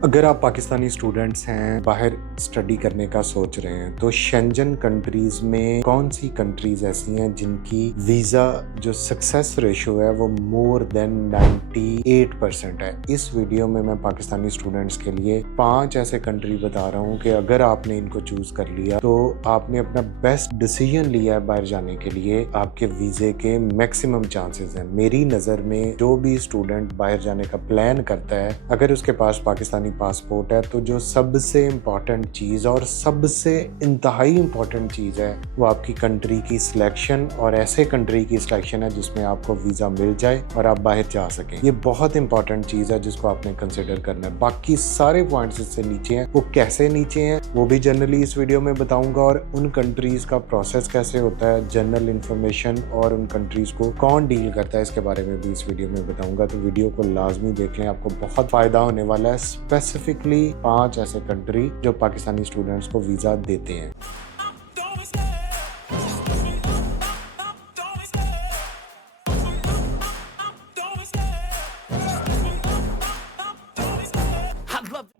अगर आप पाकिस्तानी स्टूडेंट्स हैं, बाहर स्टडी करने का सोच रहे हैं, तो शेंजन कंट्रीज में कौन सी कंट्रीज ऐसी हैं जिनकी वीज़ा जो सक्सेस रेशो है वो मोर देन 98% है। इस वीडियो में मैं पाकिस्तानी स्टूडेंट्स के लिए 5 ऐसे कंट्री बता रहा हूँ कि अगर आपने इनको चूज कर लिया तो आपने अपना बेस्ट डिसीजन लिया है बाहर जाने के लिए। आपके वीज़े के मैक्सिमम चांसेस हैं। मेरी नज़र में जो भी स्टूडेंट बाहर जाने का प्लान करता है, अगर उसके पास पाकिस्तानी पासपोर्ट है, तो जो सबसे इम्पॉर्टेंट चीज़ और सबसे इंतहाई इम्पॉर्टेंट चीज़ है वो आपकी कंट्री की सिलेक्शन और ऐसे कंट्री की सिलेक्शन है जिसमें आपको वीज़ा मिल जाए और आप बाहर जा सकें। ये बहुत इंपॉर्टेंट चीज़ है जिसको आपने कंसिडर करना है। बाकी सारे पॉइंट्स इससे नीचे हैं, वो कैसे नीचे हैं वो भी जनरली इस वीडियो में बताऊंगा, और उन कंट्रीज का प्रोसेस कैसे होता है, जनरल इन्फॉर्मेशन और उन कंट्रीज को कौन डील करता है, इसके बारे में भी इस वीडियो में बताऊंगा। तो वीडियो को लाजमी देख लें, आपको बहुत फायदा होने वाला है। स्पेसिफिकली 5 ऐसे कंट्री जो पाकिस्तानी स्टूडेंट्स को वीजा देते हैं।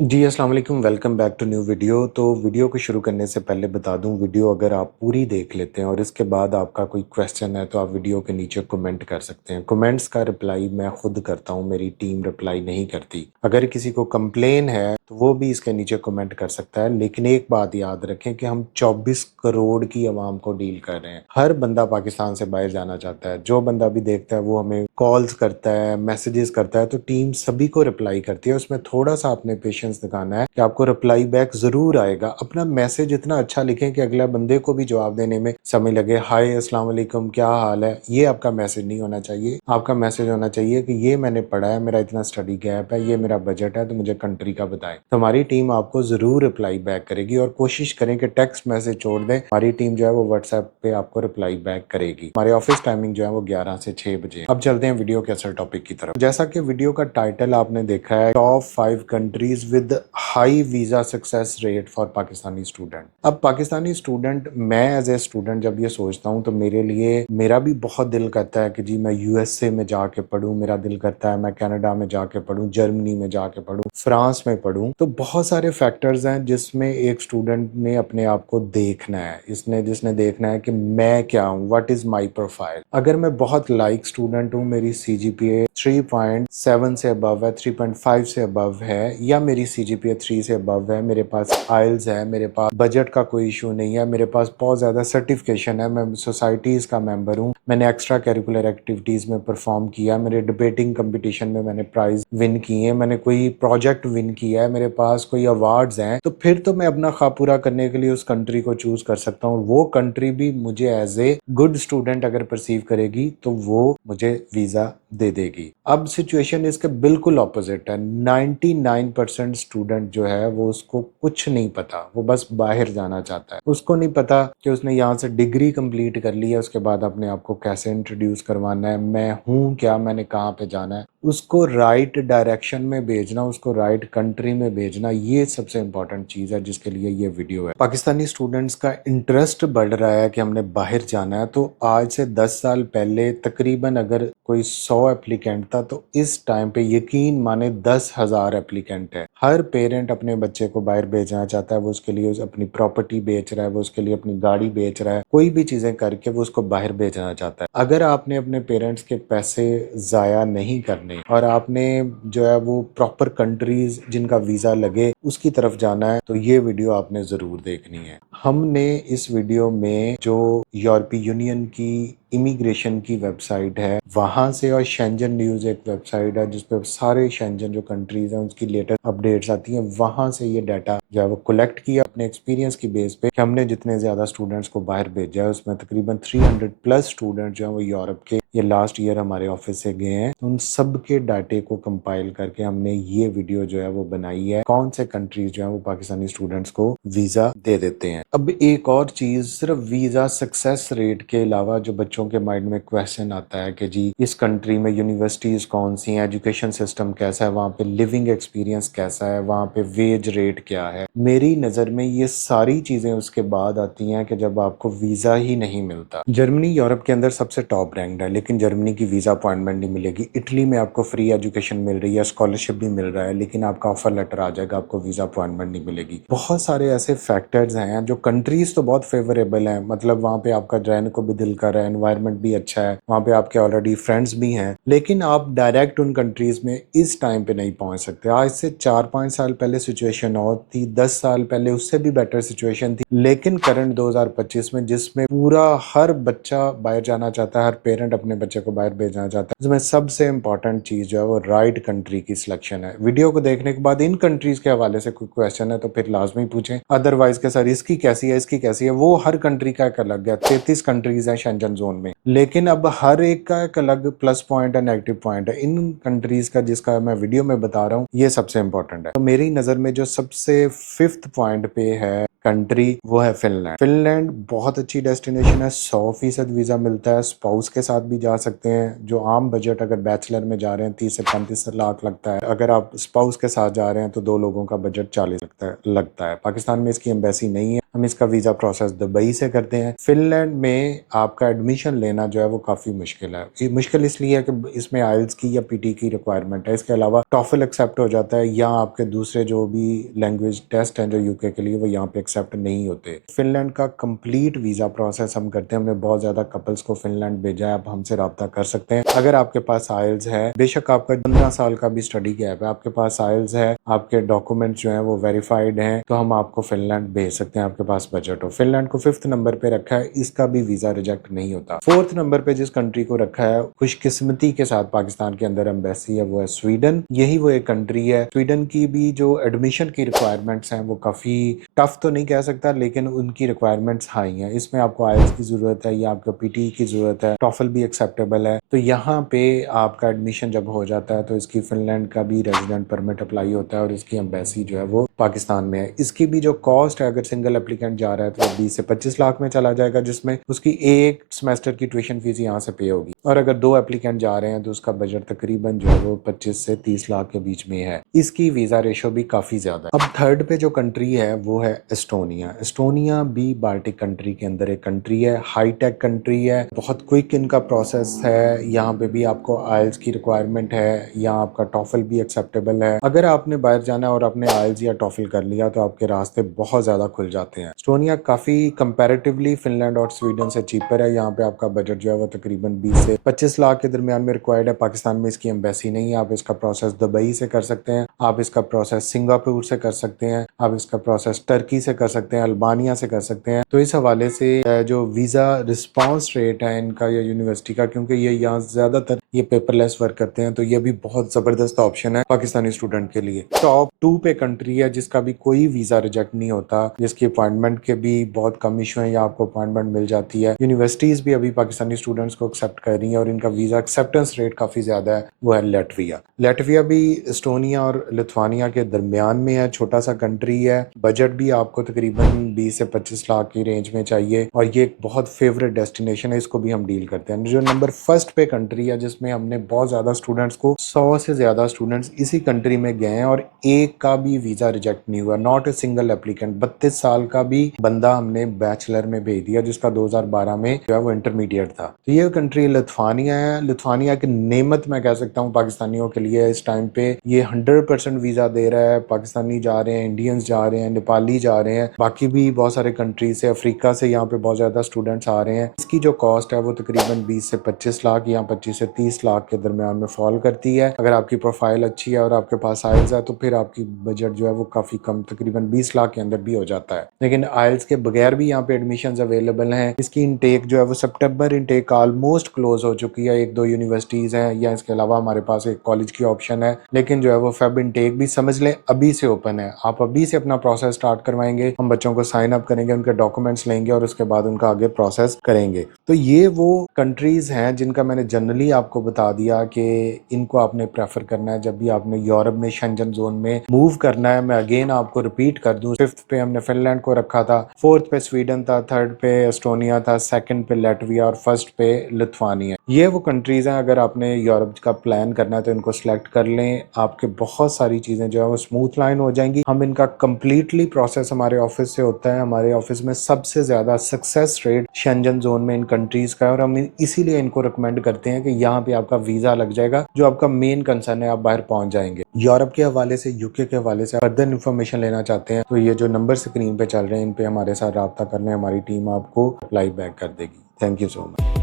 जी अस्सलाम वालेकुम, welcome back to new video. तो वीडियो को शुरू करने से पहले बता दूं, वीडियो अगर आप पूरी देख लेते हैं और इसके बाद आपका कोई क्वेश्चन है तो आप वीडियो के नीचे कमेंट कर सकते हैं। कमेंट्स का रिप्लाई मैं खुद करता हूं, मेरी टीम रिप्लाई नहीं करती। अगर किसी को कंप्लेन है तो वो भी इसके नीचे कमेंट कर सकता है। लेकिन एक बात याद रखें कि हम 24 करोड़ की आवाम को डील कर रहे हैं। हर बंदा पाकिस्तान से बाहर जाना चाहता है। जो बंदा भी देखता है वो हमें कॉल्स करता है, मैसेजेस करता है, तो टीम सभी को रिप्लाई करती है। उसमें थोड़ा सा आपने पेशेंस दिखाना है कि आपको रिप्लाई बैक जरूर आएगा। अपना मैसेज इतना अच्छा लिखें कि अगला बंदे को भी जवाब देने में समय लगे। हाय अस्सलाम वालेकुम, क्या हाल है, ये आपका मैसेज नहीं होना चाहिए। आपका मैसेज होना चाहिए कि ये मैंने पढ़ा है, मेरा इतना स्टडी गैप है, ये मेरा बजट है, तो मुझे कंट्री का बताएं। तो हमारी टीम आपको जरूर रिप्लाई बैक करेगी। और कोशिश करें कि टेक्स्ट मैसेज छोड़ दें, हमारी टीम जो है वो व्हाट्सएप पे आपको रिप्लाई बैक करेगी। हमारे ऑफिस टाइमिंग जो है वो 11 से 6 बजे। अब चलते हैं वीडियो के असल टॉपिक की तरफ। जैसा कि वीडियो का टाइटल आपने देखा है, top 5 countries with high visa success rate for Pakistani student. अब पाकिस्तानी स्टूडेंट, मैं एज ए स्टूडेंट जब ये सोचता हूँ तो मेरे लिए मेरा भी बहुत दिल करता है कि जी मैं यूएसए में जाके पढूं, मेरा दिल करता है मैं कनाडा में जाके पढूं, जर्मनी में जाके पढूं, फ्रांस में पढूं। तो बहुत सारे फैक्टर्स हैं जिसमें एक स्टूडेंट ने अपने आप को देखना है। जिसने देखना है कि मैं क्या हूँ, व्हाट इज माई प्रोफाइल। अगर मैं बहुत लाइक स्टूडेंट हूँ, मेरी सीजीपीए 3.7 से अबव है, 3.5 से अबव है, या मेरी सीजीपीए 3 से अबव है, मेरे पास आइल्स है, मेरे पास बजट का कोई इशू नहीं है, मेरे पास बहुत ज्यादा सर्टिफिकेशन है, मैं सोसाइटीज का मेंबर हूँ, मैंने एक्स्ट्रा करिकुलर एक्टिविटीज में परफॉर्म किया, मेरे डिबेटिंग कंपटीशन में मैंने प्राइज विन किए, मैंने कोई प्रोजेक्ट विन किया है, मेरे पास कोई अवार्ड्स हैं, तो फिर तो मैं अपना ख्वाब पूरा करने के लिए उस कंट्री को चूज कर सकता हूँ। वो कंट्री भी मुझे एज ए गुड स्टूडेंट अगर परसीव करेगी तो वो मुझे वीजा दे देगी। अब सिचुएशन इसके बिल्कुल ऑपोजिट है। 99% स्टूडेंट जो है वो उसको कुछ नहीं पता, वो बस बाहर जाना चाहता है। उसको नहीं पता कि उसने यहाँ से डिग्री कंप्लीट कर ली है, उसके बाद अपने आप को कैसे इंट्रोड्यूस करवाना है, मैं हूँ क्या, मैंने कहाँ पे जाना है, उसको राइट डायरेक्शन में भेजना, उसको राइट कंट्री में भेजना, ये सबसे इंपॉर्टेंट चीज है जिसके लिए ये वीडियो है। पाकिस्तानी स्टूडेंट्स का इंटरेस्ट बढ़ रहा है कि हमने बाहर जाना है। तो आज से 10 साल पहले तकरीबन अगर कोई 100 एप्लीकेंट था तो इस टाइम पे यकीन माने 10,000 एप्लीकेंट है। हर पेरेंट अपने बच्चे को बाहर भेजना चाहता है, वो उसके लिए अपनी प्रॉपर्टी बेच रहा है, वो उसके लिए अपनी गाड़ी बेच रहा है, कोई भी चीजें करके वो उसको बाहर भेजना चाहता है। अगर आपने अपने पेरेंट्स के पैसे जाया नहीं करने और आपने जो है वो प्रॉपर कंट्रीज जिनका वीजा लगे उसकी तरफ जाना है, तो ये वीडियो आपने जरूर देखनी है। हमने इस वीडियो में जो यूरोपीय यूनियन की इमिग्रेशन की वेबसाइट है वहां से, और शेंजन न्यूज एक वेबसाइट है जिसपे सारे शेंजन जो कंट्रीज हैं उसकी लेटेस्ट अपडेट्स आती हैं, वहां से ये डाटा जो है वो कलेक्ट किया अपने एक्सपीरियंस की बेस पे कि हमने जितने ज्यादा स्टूडेंट्स को बाहर भेजा है उसमें तकरीबन 300 प्लस स्टूडेंट जो है वो यूरोप के ये लास्ट ईयर हमारे ऑफिस से गए हैं। उन सब के डाटे को कंपाइल करके हमने ये वीडियो जो है वो बनाई है, कौन से कंट्रीज जो है वो पाकिस्तानी स्टूडेंट्स को वीजा दे देते हैं। अब एक और चीज, सिर्फ वीजा सक्सेस रेट के अलावा जो बच्चों के माइंड में क्वेश्चन आता है कि जी इस कंट्री में यूनिवर्सिटीज कौन सी हैं, एजुकेशन सिस्टम कैसा है, वहाँ पे लिविंग एक्सपीरियंस कैसा है, वहाँ पे वेज रेट क्या है। मेरी नजर में ये सारी चीजें उसके बाद आती हैं कि जब आपको वीजा ही नहीं मिलता। जर्मनी यूरोप के अंदर सबसे टॉप रैंक्ड है, लेकिन जर्मनी की वीज़ा अपॉइंटमेंट नहीं मिलेगी। इटली में आपको फ्री एजुकेशन मिल रही है, स्कॉलरशिप भी मिल रहा है, लेकिन आपका ऑफर लेटर आ जाएगा, आपको वीज़ा अपॉइंटमेंट नहीं मिलेगी। बहुत सारे ऐसे फैक्टर्स हैं जो कंट्रीज तो बहुत फेवरेबल हैं, मतलब वहाँ पे आपका रहने को भी दिल कर रहा है, एनवायरनमेंट भी अच्छा है, वहाँ पे आपके ऑलरेडी फ्रेंड्स भी हैं, लेकिन आप डायरेक्ट उन कंट्रीज में इस टाइम पे नहीं पहुंच सकते। आज से 4-5 साल पहले सिचुएशन और थी, 10 साल पहले उससे भी बेटर सिचुएशन थी, लेकिन करंट 2025 में जिसमें पूरा हर बच्चा बाहर जाना चाहता है, हर पेरेंट अपने बच्चे को बाहर भेजना चाहता है, जिसमें सबसे इंपॉर्टेंट चीज जो है वो राइट कंट्री की सिलेक्शन है। वीडियो को देखने के बाद इन कंट्रीज के हवाले से कोई क्वेश्चन है तो फिर लाजमी पूछें, अदरवाइज के सर इसकी कैसी है, इसकी कैसी है, वो हर कंट्री का एक अलग है। 33 कंट्रीज है शेंजन जोन में, लेकिन अब हर एक का एक अलग प्लस पॉइंट है, नेगेटिव पॉइंट है। इन कंट्रीज का जिसका मैं वीडियो में बता रहा हूँ ये सबसे इंपॉर्टेंट है। तो मेरी नजर में जो सबसे फिफ्थ पॉइंट पे है कंट्री, वो है फिनलैंड। फिनलैंड बहुत अच्छी डेस्टिनेशन है, 100% वीजा मिलता है, स्पाउस के साथ भी जा सकते हैं। जो आम बजट अगर बैचलर में जा रहे हैं 30 से 35 लाख लगता है, अगर आप स्पाउस के साथ जा रहे हैं तो 2 लोगों का बजट 40 लगता है। पाकिस्तान में इसकी एम्बेसी नहीं है, हम इसका वीजा प्रोसेस दुबई से करते हैं। फिनलैंड में आपका एडमिशन लेना जो है वो काफी मुश्किल है। ये मुश्किल इसलिए है कि इसमें आइल्स की या पीटी की रिक्वायरमेंट है, इसके अलावा टॉफल एक्सेप्ट हो जाता है, या आपके दूसरे जो भी लैंग्वेज टेस्ट हैं जो यूके के लिए वो यहाँ पे एक्सेप्ट नहीं होते। फिनलैंड का कंप्लीट वीजा प्रोसेस हम करते हैं, हमने बहुत ज्यादा कपल्स को फिनलैंड भेजा है, आप हमसे रब्ता कर सकते हैं। अगर आपके पास आइल्स है, बेशक आपका 15 साल का भी स्टडी गैप है, आपके पास आइल्स है, आपके डॉक्यूमेंट्स जो है वो वेरीफाइड हैं, तो हम आपको फिनलैंड भेज सकते हैं, आपके पास बजट हो। फिनलैंड को 5th नंबर पे रखा है, इसका भी वीजा रिजेक्ट नहीं होता। 4th नंबर पे जिस कंट्री को रखा है खुशकिस्मती के साथ पाकिस्तान के अंदर एम्बेसी है, वो है स्वीडन। यही वो एक कंट्री है। स्वीडन की भी जो एडमिशन की रिक्वायरमेंट्स हैं वो काफी टफ तो नहीं कह सकता, लेकिन उनकी रिक्वायरमेंट्स हाई हैं। इसमें आपको आईएलटीएस की जरूरत है या आपको पीटी की जरूरत है, टॉफल भी एक्सेप्टेबल है। तो यहाँ पे आपका एडमिशन जब हो जाता है तो इसकी फिनलैंड का भी रेजिडेंट परमिट अप्लाई होता है और इसकी एम्बेसी जो है वो पाकिस्तान में है। इसकी भी जो कॉस्ट है, अगर सिंगल एप्लीकेंट जा रहा है तो 20 से 25 लाख में चला जाएगा, जिसमें उसकी एक सेमेस्टर की ट्यूशन फीस यहाँ से पे होगी। और अगर 2 एप्लीकेंट जा रहे हैं तो उसका बजट तकरीबन जो है वो 25 से 30 लाख के बीच में है। इसकी वीजा रेशो भी काफी ज्यादा है। अब थर्ड पे जो कंट्री है वो है एस्टोनिया। एस्टोनिया भी बाल्टिक कंट्री के अंदर एक कंट्री है, हाईटेक कंट्री है, बहुत क्विक इनका प्रोसेस है। यहाँ पे भी आपको आइल्स की रिक्वायरमेंट है, यहाँ आपका टॉफल भी एक्सेप्टेबल है। अगर आपने बाहर जाना है और आपने आइल्स या टॉफल कर लिया तो आपके रास्ते बहुत ज्यादा खुल जाते हैं। एस्टोनिया काफी कंपैरेटिवली फिनलैंड और स्वीडन से चीपर है। यहाँ पे आपका बजट जो है वो तकरीबन 20 से 25 लाख के दरमियान में रिक्वायर्ड है। पाकिस्तान में इसकी एम्बेसी नहीं है। आप इसका प्रोसेस दुबई से कर सकते हैं, आप इसका प्रोसेस सिंगापुर से कर सकते हैं, आप इसका प्रोसेस टर्की से कर सकते हैं, अल्बानिया से कर सकते हैं। तो इस हवाले से जो वीजा रिस्पांस रेट है इनका या यूनिवर्सिटी का, क्योंकि ये यहाँ ज्यादातर ये पेपरलेस वर्क करते हैं, तो ये भी बहुत जबरदस्त ऑप्शन है पाकिस्तानी स्टूडेंट के लिए। टॉप 2 पे कंट्री है जिसका भी कोई वीजा रिजेक्ट नहीं होता, जिसकी अपॉइंटमेंट के भी बहुत कम इशू है या आपको अपॉइंटमेंट मिल जाती है। यूनिवर्सिटीज भी अभी पाकिस्तानी स्टूडेंट्स को एक्सेप्ट कर रही है और इनका वीजा एक्सेप्टेंस रेट काफी ज्यादा है, वो है लैटविया। लैटविया भी एस्टोनिया और लिथुआनिया के दरमियान में है, छोटा सा कंट्री है, बजट भी आपको तकरीबन 20 से 25 लाख की रेंज में चाहिए और ये एक बहुत फेवरेट डेस्टिनेशन है, इसको भी हम डील करते हैं। जो नंबर फर्स्ट पे कंट्री है जिसमें हमने बहुत ज्यादा स्टूडेंट्स को 100 से ज्यादा स्टूडेंट्स इसी कंट्री में गए हैं और एक का भी वीजा रिजेक्ट नहीं हुआ, नॉट ए सिंगल एप्लीकेंट। 32 साल का भी बंदा हमने बैचलर में भेज दिया जिसका 2012 में जो है वो इंटरमीडिएट था। तो ये कंट्री लिथुआनिया है। लिथुआनिया की नेमत मैं कह सकता हूँ पाकिस्तानियों के लिए इस टाइम पे। ये 100% वीजा दे रहा है, पाकिस्तानी जा रहे हैं, इंडियंस जा रहे हैं, नेपाली जा रहे हैं, बाकी भी बहुत सारे कंट्री से, अफ्रीका से यहाँ पे बहुत ज्यादा स्टूडेंट्स आ रहे हैं। इसकी जो कॉस्ट है वो तकरीबन 20 से 25 लाख या 25 से 30 लाख के दरमियान में फॉल करती है। अगर आपकी प्रोफाइल अच्छी है और आपके पास आइल्स है तो फिर आपकी बजट जो है वो काफी कम, तकरीबन 20 लाख के अंदर भी हो जाता है। लेकिन आइल्स के बगैर भी यहाँ पे एडमिशंस अवेलेबल हैं। इसकी इनटेक जो है वो सितंबर इनटेक ऑलमोस्ट क्लोज हो चुकी है, 1-2 यूनिवर्सिटीज हैं या इसके अलावा हमारे पास एक कॉलेज की ऑप्शन है, लेकिन जो है वो फेब इनटेक भी समझ लें अभी से ओपन है। आप अभी से अपना प्रोसेस स्टार्ट करवाएंगे, हम बच्चों को साइन अप करेंगे, उनके डॉक्यूमेंट्स लेंगे और उसके बाद उनका आगे प्रोसेस करेंगे। तो ये वो कंट्रीज हैं जिनका मैंने जनरली आपको आपको बता दिया कि इनको आपने प्रेफर करना है जब भी आपने यूरोप में शेंजन जोन में मूव करना है। मैं अगेन आपको रिपीट कर दूं, 5th पे हमने फिनलैंड को रखा था, 4th पे स्वीडन था, 3rd पे एस्टोनिया था, 2nd पे लैटविया और 1st पे लिथुआनिया। ये वो कंट्रीज हैं, अगर आपने यूरोप का प्लान करना है तो इनको सेलेक्ट कर लें। आपके बहुत सारी चीज़ें जो है वो स्मूथ लाइन हो जाएंगी। हम इनका कम्प्लीटली प्रोसेस हमारे ऑफिस से होता है। हमारे ऑफिस में सबसे ज़्यादा सक्सेस रेट शेंजन जोन में इन कंट्रीज़ का है और हम इसीलिए इनको रिकमेंड करते हैं कि यहाँ पे आपका वीज़ा लग जाएगा, जो आपका मेन कंसर्न है, आप बाहर पहुँच जाएंगे। यूरोप के हवाले से, यूके के हवाले से फर्दर इन्फॉर्मेशन लेना चाहते हैं तो ये जो नंबर स्क्रीन पे चल रहे हैं इन पे हमारे साथ रब्ता कर लें, हमारी टीम आपको अप्लाई बैक कर देगी। Thank you so much.